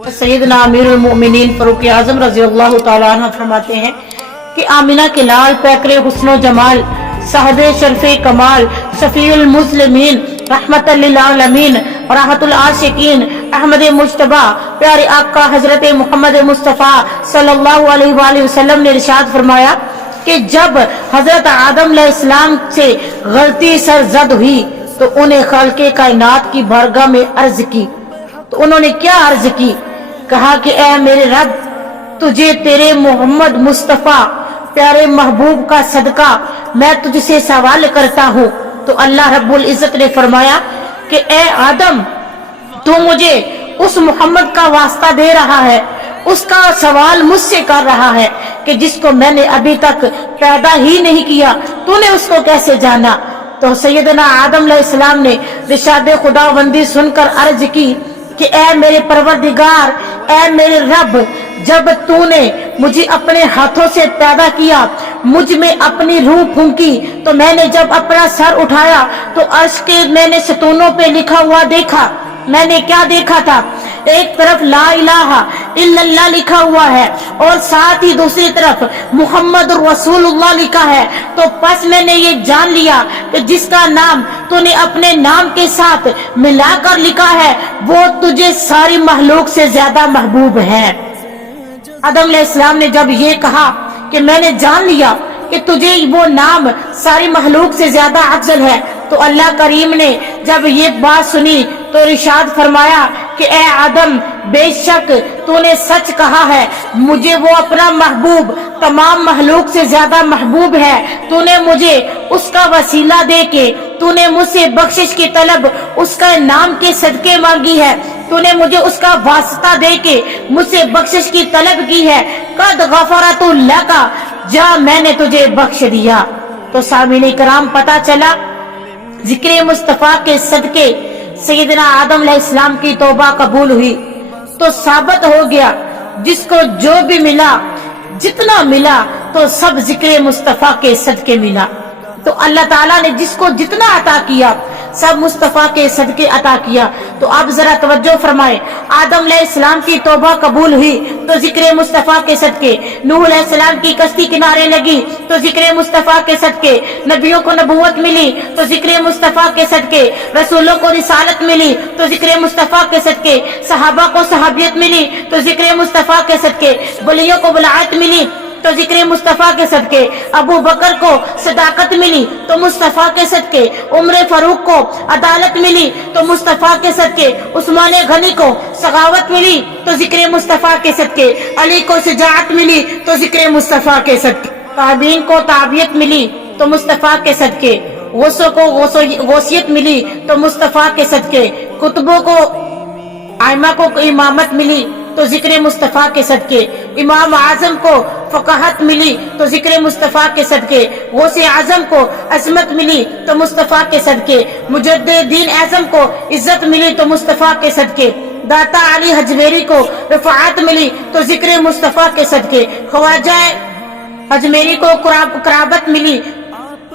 सैयदना अमीरुल मोमिनीन फारूक आजम रज़ी अल्लाह तआला अन्हु फरमाते हैं कि आमिना के लाल पैकरे हुस्नो जमाल साहबे शरफे कमाल शफीउल मुस्लिमीन रहमतल लिल आलमीन राहतुल आशिकीन अहमद मुज्तबा प्यारे आका हजरत मोहम्मद मुस्तफ़ा सल्लल्लाहु अलैहि वसल्लम ने इरशाद फरमाया कि जब हजरत आदम अलैहिस्सलाम से गलती सरजद हुई तो उन्हें खल्के कायनात की बारगाह में अर्ज की। तो उन्होंने क्या अर्ज की? कहा कि ऐ मेरे रब, तुझे तेरे मोहम्मद मुस्तफ़ा प्यारे महबूब का सदका मैं तुझसे सवाल करता हूँ। तो अल्लाह रब्बुल इज्जत ने फरमाया कि ऐ आदम, तू मुझे उस मोहम्मद का वास्ता दे रहा है, उसका सवाल मुझसे कर रहा है कि जिसको मैंने अभी तक पैदा ही नहीं किया, तूने उसको कैसे जाना? तो सैयदना आदम अलैहिस्सलाम ने रिशाद खुदावंदी सुनकर अर्ज की कि ऐ मेरे परवरदिगार, ऐ मेरे रब, जब तूने मुझे अपने हाथों से पैदा किया, मुझ में अपनी रूह फूंकी, तो मैंने जब अपना सर उठाया तो अर्श के मैंने सतूनों पे लिखा हुआ देखा। मैंने क्या देखा था? एक तरफ ला इलाहा इल्लल्लाह लिखा हुआ है और साथ ही दूसरी तरफ मुहम्मद रसूलुल्लाह लिखा है। तो बस मैंने ये जान लिया कि जिसका नाम तूने अपने नाम के साथ मिलाकर लिखा है वो तुझे सारी महलूक से ज्यादा महबूब है। आदम अलैहिस्सलाम ने जब ये कहा कि मैंने जान लिया कि तुझे वो नाम सारी महलूक से ज्यादा अफजल है, तो अल्लाह करीम ने जब ये बात सुनी तो इरशाद फरमाया कि ऐ आदम, बेशक तूने सच कहा है, मुझे वो अपना महबूब तमाम महलूक से ज्यादा महबूब है। तूने मुझे उसका वसीला दे के तूने मुझसे बख्शिश की तलब उसका नाम के सदके मांगी है, तूने मुझे उसका वास्ता दे के मुझसे बख्शिश की तलब की है। कद गफरतु लका, जा मैंने तुझे बख्श दिया। तो सामीने कराम, पता चला जिक्र मुस्तफा के सदके सैयदना आदम अलैहिस्सलाम की तौबा कबूल हुई। तो साबित हो गया जिसको जो भी मिला, जितना मिला, तो सब जिक्र मुस्तफा के सदके मिला। तो अल्लाह ताला ने जिसको जितना अता किया सब मुस्तफा के सदके अता किया। तो अब जरा तवज्जो फरमाए, आदम अलैहिस्सलाम की तौबा कबूल हुई तो जिक्र मुस्तफा के सदके, नूह अलैहिस्सलाम की कश्ती किनारे लगी तो जिक्र मुस्तफा के सदके, नबियों को नबूवत मिली तो जिक्र मुस्तफा के सदके, रसूलों को रिसालत मिली तो जिक्र मुस्तफा के सदके, सहाबा को सहाबियत मिली तो जिक्र मुस्तफा के सदके, वलियों को वलायत मिली तो जिक्र मुस्तफा के सदके, अबू बकर को सदाकत मिली तो मुस्तफा के सदके, उमर फारूक को अदालत मिली तो मुस्तफा के सदके, उस्मान गनी को सगावत मिली तो जिक्र मुस्तफा के सदके, अली को शुजाअत मिली तो जिक्र मुस्तफा के सदके, ताबीन को ताबियत मिली तो मुस्तफा के सदके, गौसों को गौसियत मिली तो मुस्तफा के सदके, कुतुबों को आइमा को इमामत मिली तो जिक्र मुस्तफा के सदके, इमाम आजम को फकाहत मिली तो जिक्र मुस्तफा के सदके, गौसे आजम को अजमत मिली तो मुस्तफा के सदके, मुजद्दिदीन आजम को इज्जत मिली तो मुस्तफा के सदके, दाता अली हजमेरी को रफाअत मिली तो जिक्र मुस्तफा के सदके, ख्वाजा हजमेरी को कराबत मिली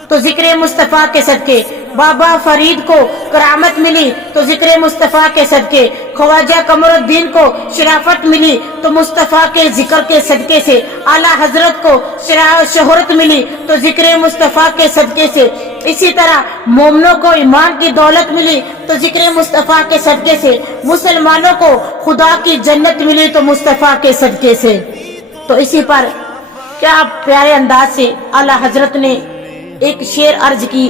तो जिक्र मुस्तफा के सदके, बाबा फरीद को करामत मिली तो जिक्र मुस्तफा के सदके, ख्वाजा कमरुद्दीन को शराफत मिली तो मुस्तफा के जिक्र के सदके से, आला हजरत को शोहरत मिली तो जिक्र मुस्तफा के सदके से, इसी तरह मोमनों को ईमान की दौलत मिली तो जिक्र मुस्तफा के सदके से, मुसलमानों को खुदा की जन्नत मिली तो मुस्तफा के सदके से। तो इसी पर क्या प्यारे अंदाज से आला हजरत ने एक शेर अर्ज की।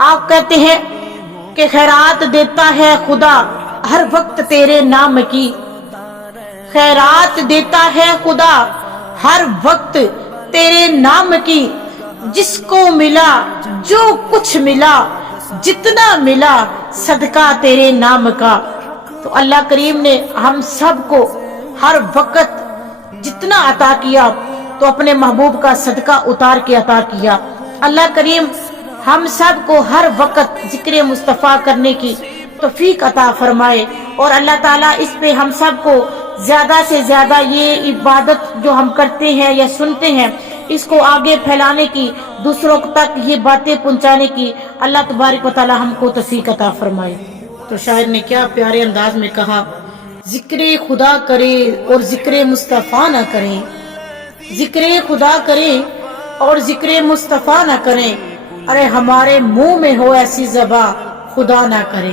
आप कहते हैं कि खैरात देता है खुदा हर वक्त तेरे नाम की, खैरात देता है खुदा हर वक्त तेरे नाम की, जिसको मिला जो कुछ मिला, जितना मिला सदका तेरे नाम का। तो अल्लाह करीम ने हम सबको हर वक्त जितना अता किया तो अपने महबूब का सदका उतार के अता किया। अल्लाह करीम हम सब को हर वक्त जिक्र मुस्तफ़ा करने की तौफीक अता फरमाए और अल्लाह ताला इस पे हम सब को ज्यादा से ज्यादा ये इबादत जो हम करते हैं या सुनते हैं इसको आगे फैलाने की, दूसरों तक ये बातें पहुंचाने की अल्लाह तबारक व तआला हमको तौफीक अता फरमाए। तो शायर ने क्या प्यारे अंदाज में कहा, ذکر خدا کرے اور ذکر مصطفیٰ نہ کریں، ذکر خدا کریں اور ذکر مصطفیٰ نہ کریں، ارے ہمارے منہ میں ہو ایسی زباں خدا نہ کرے۔